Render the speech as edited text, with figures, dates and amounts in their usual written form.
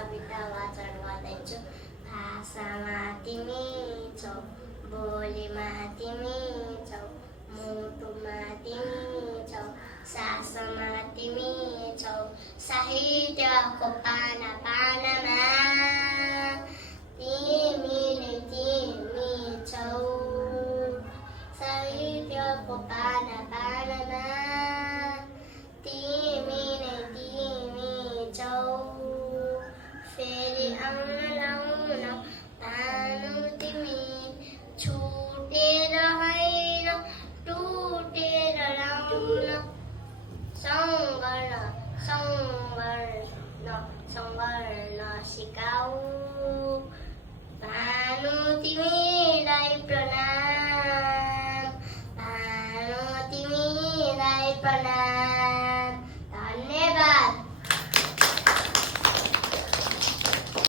कविता वाचन गर्दैछु। भाषामा तिमी छौ, बोलीमा तिमी छौ, मुटुमा तिमी छौ, सासमा तिमी छौ, साहित्यको पाना पानामा तिमी नै तिमी छौ, साहित्यको पाना पानामा तिमी नै तिमी छौ। फेरि आउन लाउन भानु तिमी, छुटेर होइन टुटेर लाउन, सङ्गर्न सङ्गर्न सङ्गर्न सिकाऊ। भानु तिमीलाई प्रणाम, भानु तिमीलाई प्रणाम।